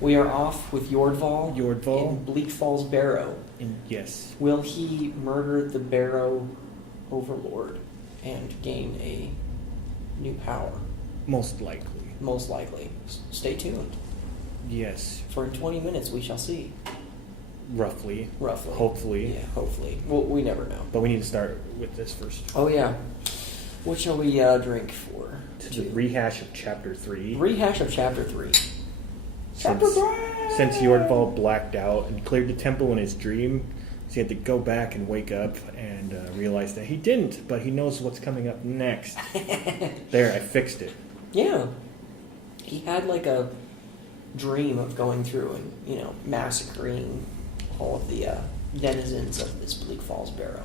We are off with Jordval. Jordval. In Bleak Falls Barrow. Yes. Will he murder the Barrow overlord and gain a new power? Most likely. Most likely. Stay tuned. Yes. For in 20 minutes we shall see. Roughly. Hopefully. Yeah, hopefully. Well, we never know. But we need to start with this first. Oh, yeah. What shall we drink for? The rehash of Chapter 3. Rehash of Chapter 3. Chapter 3! Since Jordval blacked out and cleared the temple in his dream, so he had to go back and wake up and realize that he didn't, but he knows what's coming up next. There, I fixed it. Yeah. He had like a dream of going through and, massacring all of the denizens of this Bleak Falls Barrow.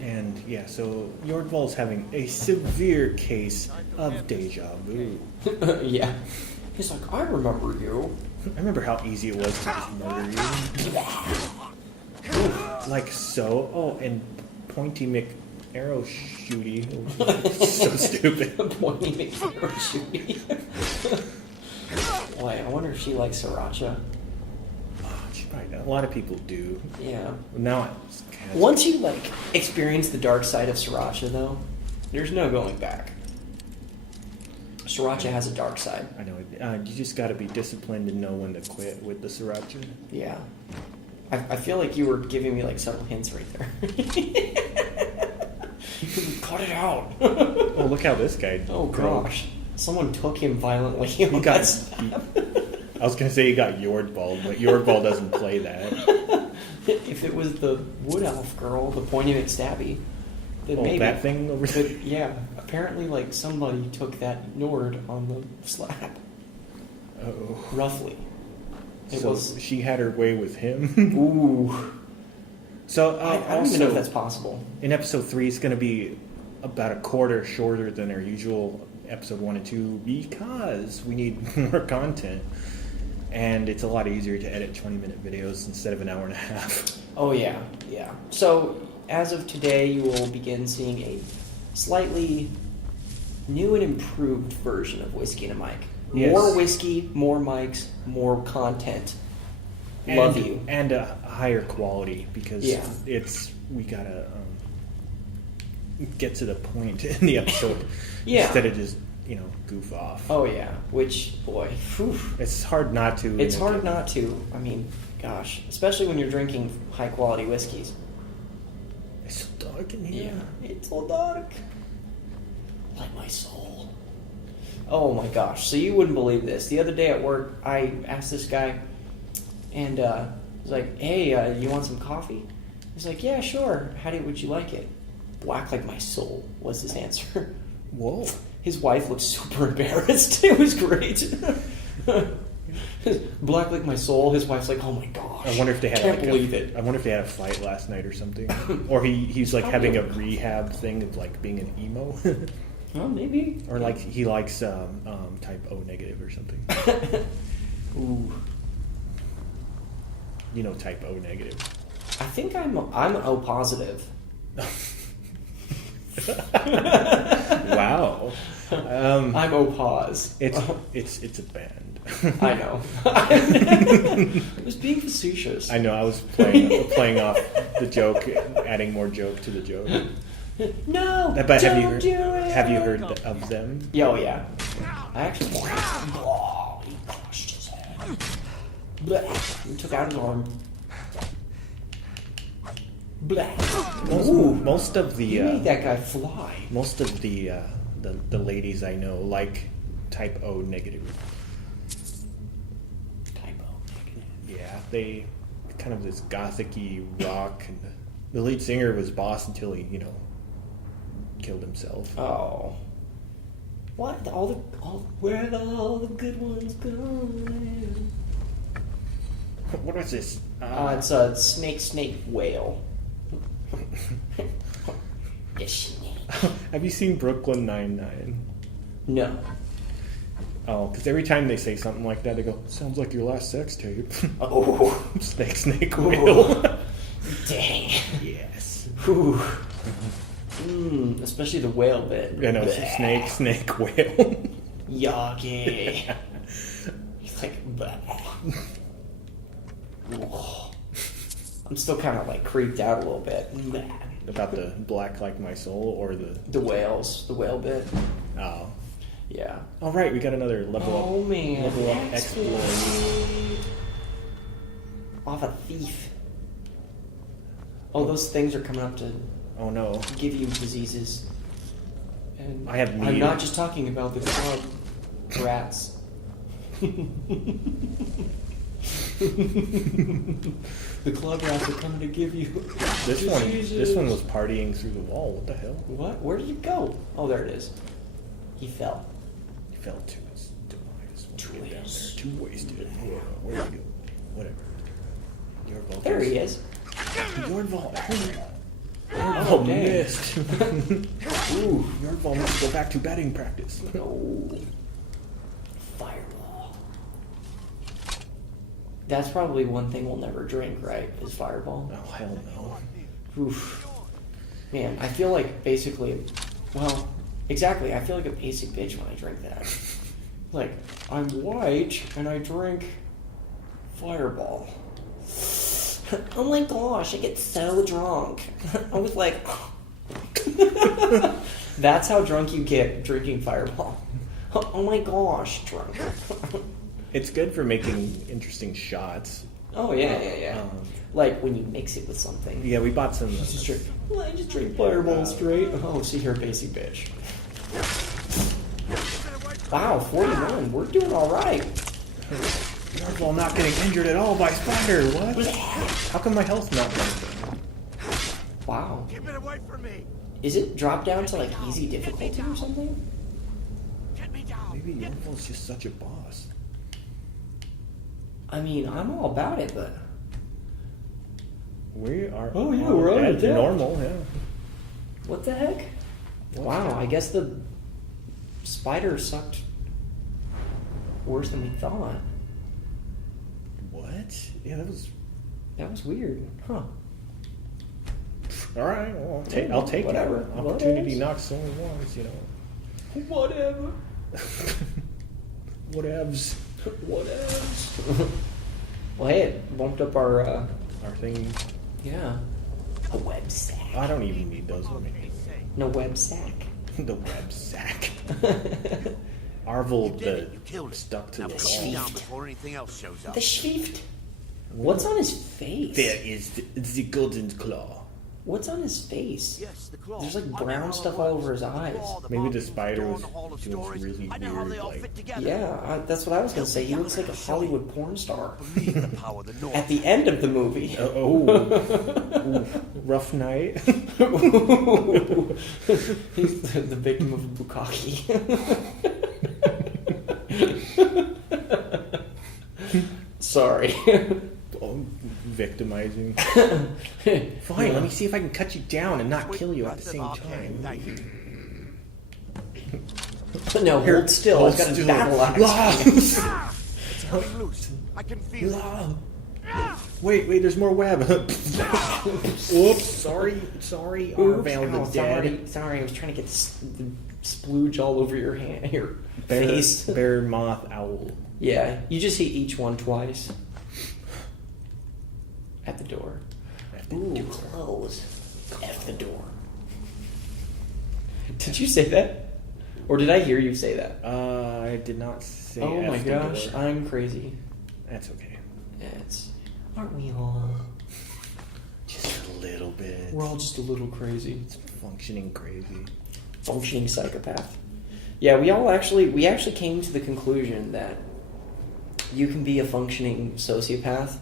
And yeah, so Jordval's having a severe case of deja vu. Yeah. He's like, I remember you. I remember how easy it was to just murder you. Like so. Oh, and Pointy Mick arrow shooty. So stupid. Pointy Mick arrow shooty. Boy, I wonder if she likes sriracha. A lot of people do. Yeah. Now, once you experience the dark side of sriracha, though, there's no going back. Sriracha has a dark side. I know. You just got to be disciplined and know when to quit with the sriracha. Yeah. I feel like you were giving me several hints right there. Cut it out. Oh, look how this guy. Oh gosh, someone took him violently. He got. I was going to say he got Jordval, but Jordval doesn't play that. If it was the wood elf girl, the pointy McStabby, then maybe. That thing over there? But yeah, apparently somebody took that Nord on the slab. Oh. Roughly. She had her way with him? Ooh. So, I don't even know if that's possible. In episode 3, it's going to be about a quarter shorter than our usual episode 1 and 2 because we need more content. And it's a lot easier to edit 20-minute videos instead of an hour and a half. Oh, yeah. So, as of today, you will begin seeing a slightly new and improved version of Whiskey and a Mic. Yes. More whiskey, more mics, more content. Love you. And a higher quality because we got to get to the point in the episode instead of just... goof off. Oh, yeah. Which, boy, whew. It's hard not to. It's hard not to. I mean, gosh. Especially when you're drinking high-quality whiskeys. It's so dark in here. Yeah, it's so dark. Like my soul. Oh, my gosh. So you wouldn't believe this. The other day at work, I asked this guy, and he was like, hey, you want some coffee? He's like, yeah, sure. Would you like it? Black like my soul was his answer. Whoa. His wife looked super embarrassed. It was great. Black like my soul. His wife's like, "Oh my gosh!" I wonder if they had. Can't believe it. I wonder if they had a fight last night or something, or he's having a rehab thing of being an emo. Well, maybe. Or he likes type O negative or something. Ooh. Type O negative. I think I'm O positive. Wow. I'm O-Pause. It's a band. I know. I was being facetious. I know. I was playing off the joke, adding more joke to the joke. No, but don't do it. Have you heard of them? Oh yeah. I actually. Oh, he crushed his head. He took out his arm. Most of the you made that guy fly. Most of the ladies I know like type O negative. Type O negative. Yeah, they kind of this gothic-y rock, and the lead singer was boss until he killed himself. Oh, what? Where have all the good ones gone? What is this? It's a snake whale. Have you seen Brooklyn Nine-Nine? No. Oh, because every time they say something like that, they go, "Sounds like your last sex tape." Oh, snake whale. Dang. Yes. Especially the whale bit. I know, snake whale. Yucky. like, bleh. I'm still kind of like creeped out a little bit. Bleh. About the black like my soul or The whales, the whale bit. Oh. Yeah. All right, we got another level up. Oh man. Level up exploit. Off a thief. Oh, those things are coming up to Oh no. give you diseases. And I have I'm meat. not just talking about the club rats. The club rats are coming to give you diseases. This one was partying through the wall. What the hell? What? Where did he go? Oh, there it is. He fell. He fell to his demise. Too Get down there. wasted. Too wasted. Where did he go? Whatever. Jordval. There he is. Jordval. Oh, Oh, dang. missed. Ooh, Jordval must go back to batting practice. No. Fireball. That's probably one thing we'll never drink, right? Is Fireball. Oh, hell no. Oof. Man, I feel like basically, well, exactly. I feel like a basic bitch when I drink that. Like, I'm white and I drink Fireball. Oh my gosh, I get so drunk. I was like, that's how drunk you get drinking Fireball. Oh my gosh, drunk. It's good for making interesting shots. Oh yeah. Like when you mix it with something. Yeah, we bought some. Just drink. Well, I just drink Fireball straight. Oh, see here, basic bitch. Wow, 41. We're doing all right. Jordval not getting injured at all by spider. What? How come my health not going? Wow. Keep it away from me. Is it dropped down to like easy difficulty or something? Get me down. Maybe Jordval's just such a boss. I mean, I'm all about it, but We are. Oh, yeah, we're on at attack. normal. Yeah. what the heck? Wow, I guess the spider sucked worse than we thought. What? Yeah, that was. That was weird, huh? All right. Well, I'll take Whatever. it. Opportunity Whatevs. knocks only once, you know. Whatever. Whatevs. Whatevs. Well, hey, it bumped up our, Our thing. yeah. A web sack. I don't even need those. Let me. No web sack. The web sack. Arvel You did it. You the killed it. stuck to Now the calm wall. down before anything else shows up. The Schwieft. What's on his face? There is the golden claw. What's on his face? Yes, the claw. There's like I know brown how stuff it all works. over his The eyes. claw, the Maybe bomb, the spider door was in the hall of doing stories. really I know how they all weird, fit like- together. Yeah, that's what I was gonna say. He looks like a Hollywood porn star. Believe the power of the North. At the end of the movie. Ooh, rough night. He's the victim of a bukkake. Sorry. Oh, victimizing. Fine, let me see if I can cut you down and not kill you at the same Okay, time. thank you. No, hold still. Hold I've got a still. battle axe. It's coming loose. I can feel it. Wait, there's more web. Whoops, sorry, Oops, Arvel ow, the dead. sorry, I was trying to get the splooge all over your hand, your Bear, face. bear, moth, owl. Yeah, you just hit each one twice. At the door. At the Ooh, door. close. At the door. Did you say that? Or did I hear you say that? I did not say. Oh my F the gosh, door. I'm crazy. That's okay. Aren't we all? Just a little bit. We're all just a little crazy. It's functioning crazy. Functioning psychopath. Yeah, we actually came to the conclusion that you can be a functioning sociopath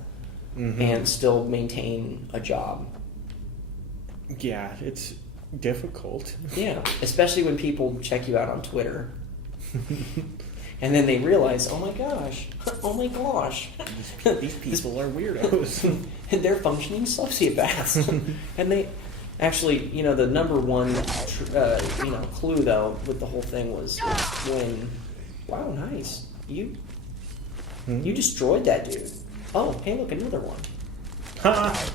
Mhm. and still maintain a job. Yeah, it's difficult. Yeah, especially when people check you out on Twitter. And then they realize, oh my gosh, These people are weirdos. and they're functioning sociopaths. And they, actually, the number one, clue though with the whole thing was when, wow, nice, you destroyed that dude. Oh, hey, look, another one. Ha!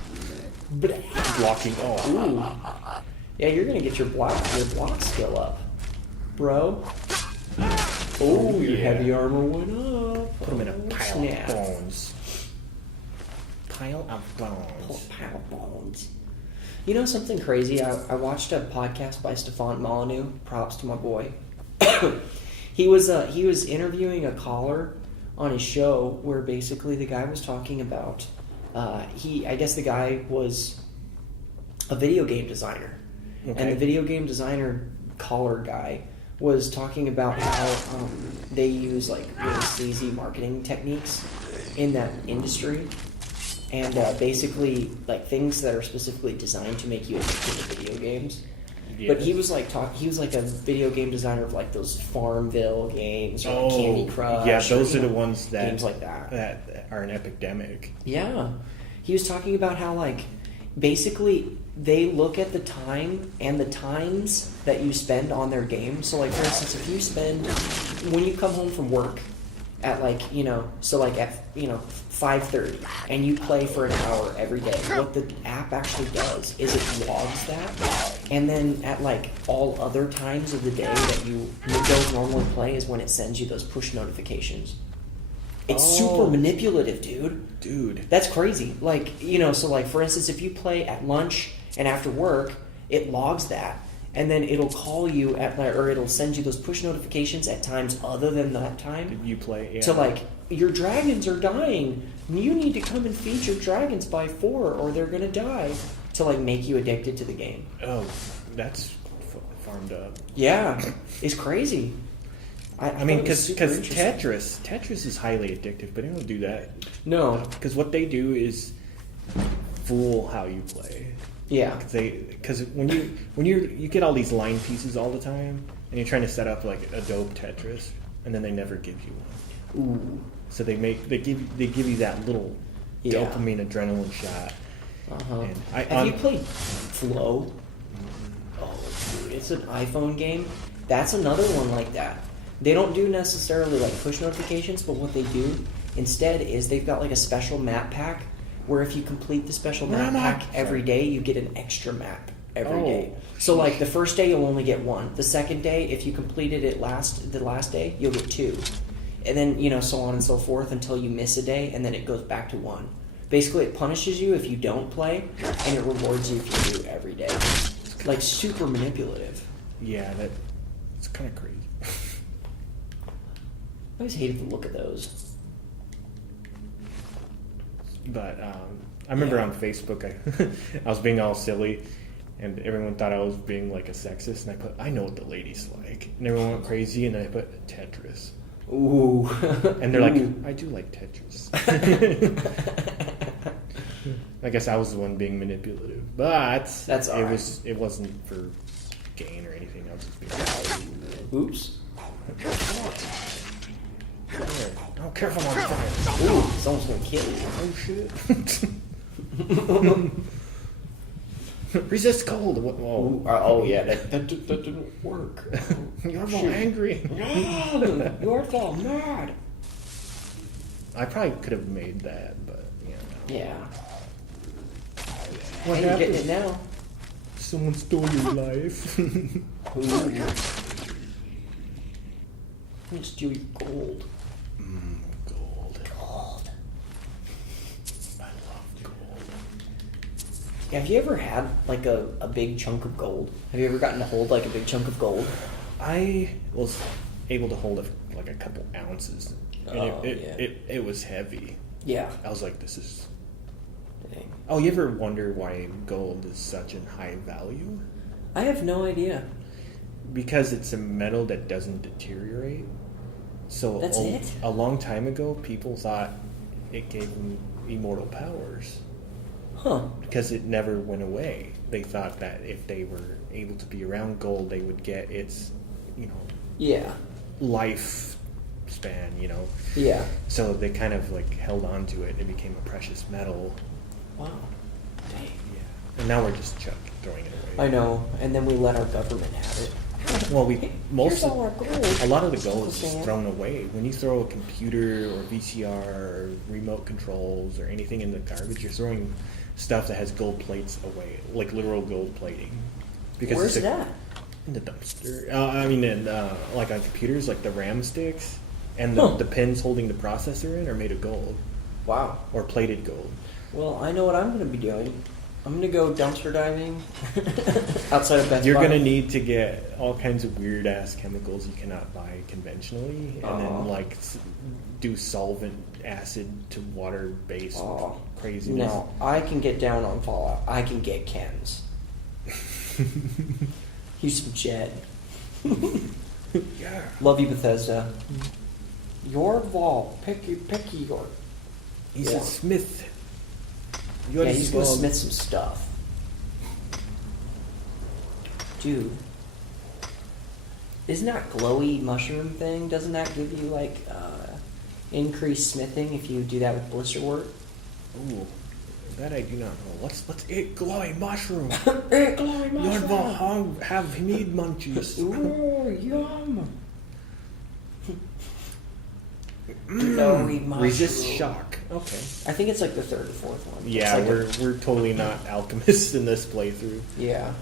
Blocking. Oh, Ooh. Yeah, you're gonna get your block skill up, bro. Oh, your yeah. heavy armor went up. Put them in a Oh, pile snap. of bones. Pile of bones. Pile of bones. You know something crazy? I watched a podcast by Stefan Molyneux. Props to my boy. He was interviewing a caller on his show where basically the guy was talking about I guess the guy was a video game designer, Okay. and the video game designer caller guy was talking about how they use like really sleazy marketing techniques in that industry, and basically like things that are specifically designed to make you addicted to video games. Yes. But he was like he was like a video game designer of like those Farmville games or like Candy Crush. Yeah, or, those you are the know, ones that games like that. that are an epidemic. Yeah, he was talking about how like basically they look at the time and the times that you spend on their game. So like for instance, if you spend when you come home from work at like so like at 5:30 and you play for an hour every day, what the app actually does is it logs that, and then at like all other times of the day that you don't normally play is when it sends you those push notifications. It's super manipulative, dude. That's crazy. Like, so like for instance, if you play at lunch and after work, it logs that, and then it'll call you or it'll send you those push notifications at times other than that time. You play, yeah. To like, your dragons are dying. You need to come and feed your dragons by 4 or they're gonna die. To like make you addicted to the game. Oh, that's farmed up. Yeah, it's crazy. I mean, because thought it was super Tetris is highly addictive, but they don't do that. No. Because what they do is fool how you play. Yeah. Because when you get all these line pieces all the time, and you're trying to set up like a dope Tetris, and then they never give you one. Ooh. So they give you that little dopamine adrenaline shot. Uh-huh. And Have you played Flow? Oh, dude, it's an iPhone game. That's another one like that. They don't do necessarily like push notifications, but what they do instead is they've got like a special map pack where if you complete the special map pack every day, you get an extra map every day. So like the first day you'll only get 1. The second day, if you completed it the last day, you'll get 2. And then, so on and so forth until you miss a day, and then it goes back to 1. Basically, it punishes you if you don't play, and it rewards you if you do every day. Like, super manipulative. Yeah, it's kind of crazy. I always hated the look of those. But I remember on Facebook, I was being all silly, and everyone thought I was being like a sexist, and I know what the ladies like. And everyone went crazy, and I put Tetris. Ooh. And they're like, I do like Tetris. I guess I was the one being manipulative, but That's all right. It wasn't for gain or anything. I was just being Oops. Oh, careful on fire! Ooh, someone's gonna kill you. Oh shit! Resist cold. Whoa. Oh yeah, that didn't work. You're so angry. You're so mad. I probably could have made that, but Yeah. What Hey, you're getting happened? it now. Someone stole your life. Ooh. I'm gonna steal your gold. Gold. Gold. I love gold. Yeah, have you ever had like a big chunk of gold? Have you ever gotten to hold like a big chunk of gold? I was able to hold like a couple ounces, and it was heavy. Yeah. I was like, this is. Dang. Oh, you ever wonder why gold is such a high value? I have no idea. Because it's a metal that doesn't deteriorate. So That's it? A long time ago, people thought it gave them immortal powers. Huh. Because it never went away. They thought that if they were able to be around gold, they would get its, Yeah. life span, Yeah. So they kind of like held on to it. It became a precious metal. Wow. Dang. Yeah. And now we're just throwing it away. I know. And then we let our government have it. Well, Here's all our gold. a lot of the gold is just Sam. thrown away. When you throw a computer or VCR or remote controls or anything in the garbage, you're throwing stuff that has gold plates away, like literal gold plating. Because Where's it's that? In the dumpster. Like on computers, like the RAM sticks and Huh. the pins holding the processor in are made of gold Wow. or plated gold. Well, I know what I'm going to be doing. I'm going to go dumpster diving outside of Best You're Buy. gonna need to get all kinds of weird ass chemicals you cannot buy conventionally, and then like do solvent acid to water based craziness. No, I can get down on Fallout. I can get Kens. Use some Jet. Yeah. Love you, Bethesda. Jordval. Picky, Jord. He's Yeah. a smith. Yeah, he's going to smith some stuff. Dude. Isn't that glowy mushroom thing? Doesn't that give you, like, increased smithing if you do that with blister work? Ooh, that I do not know. Let's eat glowing mushroom. Hey, glowy mushroom! Jordval have mead munchies. Ooh, yum! Glowy mushroom. Resist shock. Okay. I think it's like the third or fourth one. Yeah, It's like we're totally not alchemists in this playthrough. Yeah.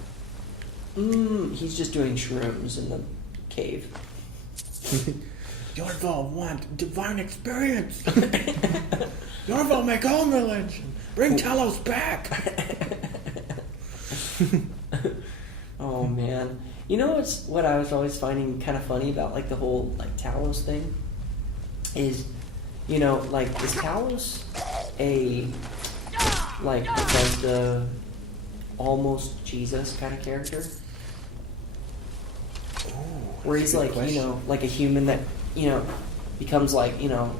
He's just doing shrooms in the cave. Jordval want divine experience. Jordval make home religion. Bring Talos back. Oh man. You know what I was always finding kind of funny about like the whole like Talos thing is, you know, like is Talos a like Bethesda almost Jesus kind of character? Where he's like, you know, like a human that, you know, becomes like, you know,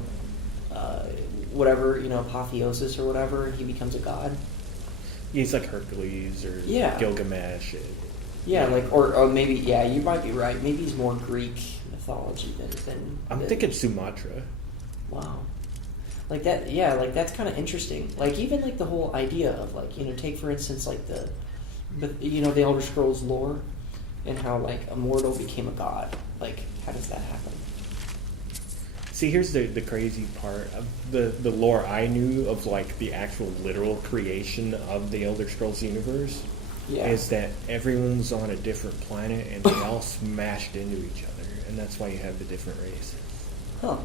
whatever, you know, apotheosis or whatever, he becomes a god. He's like Hercules or Yeah. Gilgamesh. Yeah, like, or maybe, yeah, you might be right. Maybe he's more Greek mythology than I'm thinking Sumatra. Wow. Like that, yeah, like that's kind of interesting. Like even like the whole idea of like, you know, take for instance like you know, the Elder Scrolls lore and how like a mortal became a god. Like, how does that happen? See, here's the crazy part of the lore I knew of, like the actual literal creation of the Elder Scrolls universe. Yeah. Is that everyone's on a different planet and they all smashed into each other, and that's why you have the different races. Huh.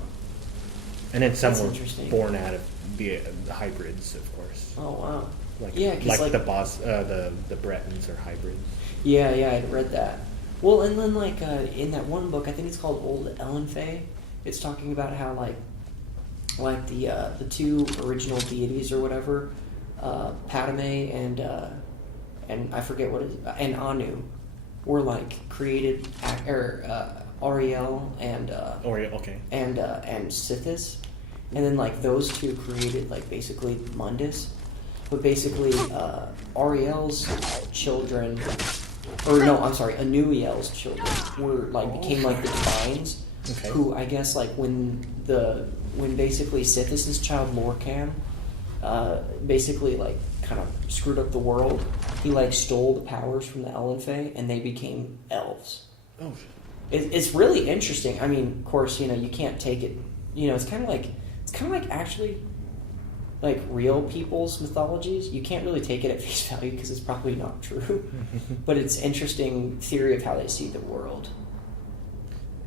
And then some That's were interesting. born out of the hybrids, of course. Oh wow. Like, Yeah, 'cause, like the boss, the Bretons are hybrids. Yeah, I read that. Well, and then like in that one book, I think it's called Old Ellen Faye. It's talking about how like the two original deities or whatever, Padme and I forget what it is, and Anu, were like created, Ariel and Okay. and Sithis, and then like those two created like basically Mundus, but basically Ariel's children, or no, I'm sorry, Anuiel's children were like became like the divines, Okay. who I guess like when basically Sithis' child Lorcan, basically like kind of screwed up the world. He like stole the powers from the Ellen Fae, and they became elves. Oh. It's really interesting. I mean, of course, you know, you can't take it. You know, it's kind of like actually like real people's mythologies. You can't really take it at face value because it's probably not true. But it's interesting theory of how they see the world.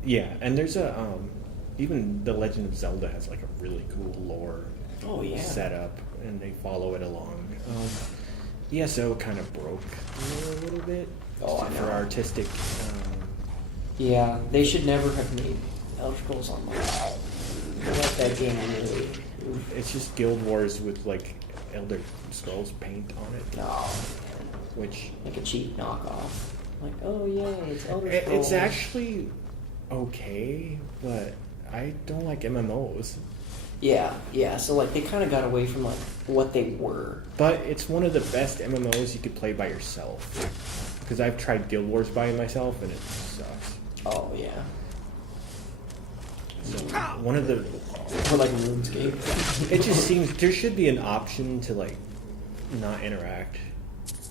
Yeah, and there's a even the Legend of Zelda has like a really cool lore setup, and they follow it along. ESO kind of broke a little bit for artistic. Yeah, they should never have made Elder Scrolls Online. I like that game really. It's just Guild Wars with like Elder Scrolls paint on it. No, Which like a cheap knockoff. Like, oh yeah, it's Elder Scrolls. it's actually okay, but I don't like MMOs. Yeah. So like they kind of got away from like what they were. But it's one of the best MMOs you could play by yourself. Because I've tried Guild Wars by myself and it sucks. Oh yeah. So one of the Or like RuneScape. it just seems there should be an option to like not interact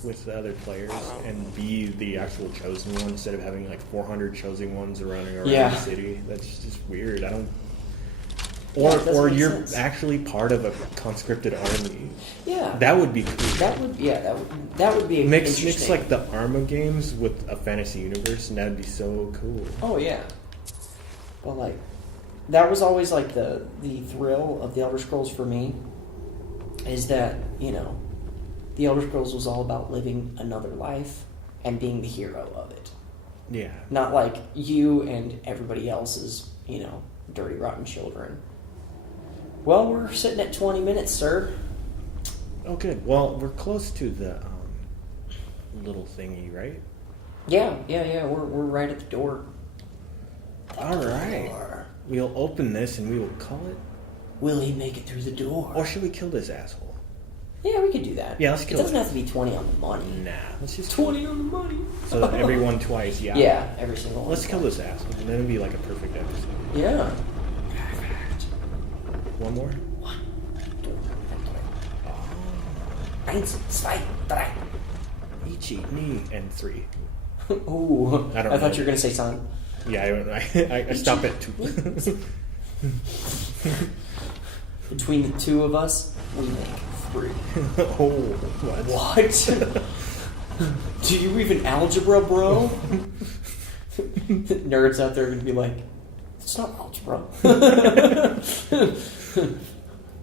with the other players and be the actual chosen one instead of having like 400 chosen ones running around the city. That's just weird. Yeah, it doesn't or make you're sense. actually part of a conscripted army. Yeah. That would be cool. That would be Mix interesting. like the Arma games with a fantasy universe, and that'd be so cool. Oh yeah. Well, like that was always like the thrill of the Elder Scrolls for me. Is that the Elder Scrolls was all about living another life and being the hero of it. Yeah. Not like you and everybody else's, dirty, rotten children. Well, we're sitting at 20 minutes, sir. Oh, good. Well, we're close to the little thingy, right? Yeah. We're right at the door. All right. Door. We'll open this and we will call it. Will he make it through the door? Or should we kill this asshole? Yeah, we could do that. Yeah, let's kill It doesn't it. have to be 20 on the money. Nah, let's just 20 on the money. So everyone twice, yeah. Yeah, every single one. Let's kill this asshole, and then it'll be like a perfect episode. Yeah. One more? Eins, zwei, drei. Ichi, ni, and 3. Ooh. I don't I thought know. you were going to say son. Yeah, I stop at 2. Between the two of us, we make 3. Oh, what? What? Do you even algebra, bro? Nerds out there are going to be like, it's not algebra.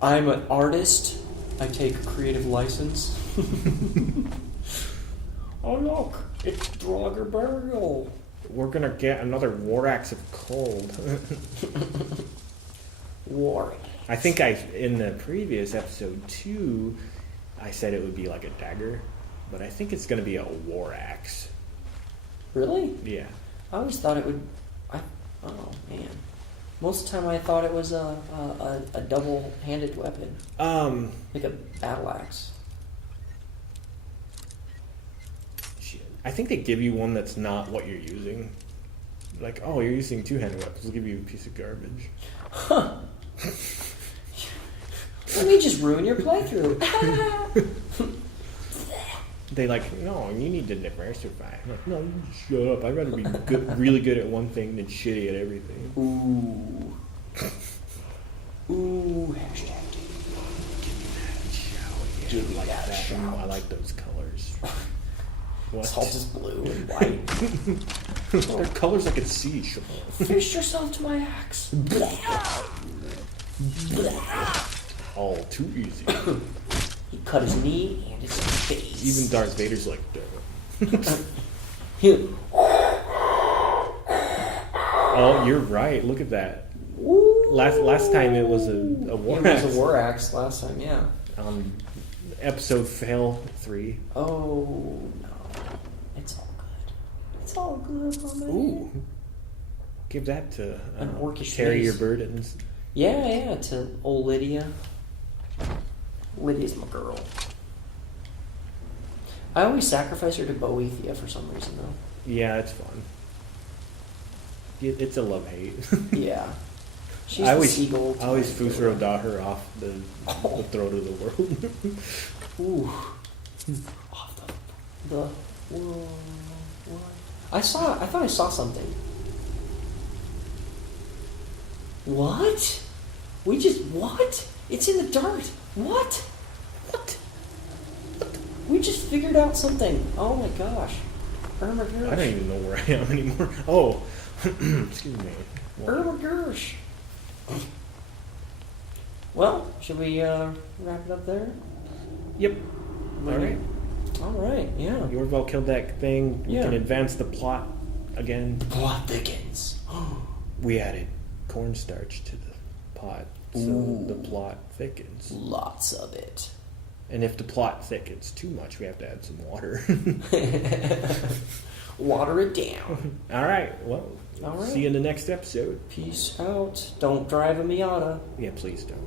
I'm an artist. I take a creative license. Oh, look. It's Draugr Burial. We're gonna get another war axe of cold. War. I think in the previous episode 2, I said it would be like a dagger, but I think it's gonna be a war axe. Really? Yeah. I always thought it would. Oh man. Most of the time, I thought it was a double-handed weapon, like a battle axe. Shit. I think they give you one that's not what you're using. Like, oh, you're using 2-handed weapons. We'll give you a piece of garbage. Huh. Let me just ruin your playthrough. They no, you need to diversify. I'm like, no, you just shut up. I'd rather be really good at one thing than shitty at everything. Ooh. Hashtag. Give me that shout. I like those colors. What? Salt is blue and white. They're colors I can see. Finish yourself to my axe. All too easy. He cut his knee and his face. Even Darth Vader's like, oh, you're right. Look at that. Ooh. Last time it was a war It axe. was a war axe last time, yeah. Episode fail 3. Oh no. It's all good. It's all good, my man. Ooh. Give that to An orcish carry your face. burdens. Yeah, to old Lydia. Lydia's my girl. I always sacrifice her to Boethia for some reason, though. Yeah, it's fun. It's a love-hate. Yeah. She's I the always seagull. to my Fusro daughter off the throat of the world. Ooh. Off the world. I thought I saw something. What? What? It's in the dirt. What? We just figured out something. Oh my gosh. Irma Gersh. I don't even know where I am anymore. Oh, excuse me. Irma Gersh. Well, should we wrap it up there? Yep. All right. All right, yeah. Jordval killed that thing. We Yeah. can advance the plot again. Plot thickens. We added cornstarch to the pot, so Ooh. the plot thickens. Lots of it. And if the plot thickens too much, we have to add some water. Water it down. All right. Well, All right. see you in the next episode. Peace out. Don't drive a Miata. Yeah, please don't.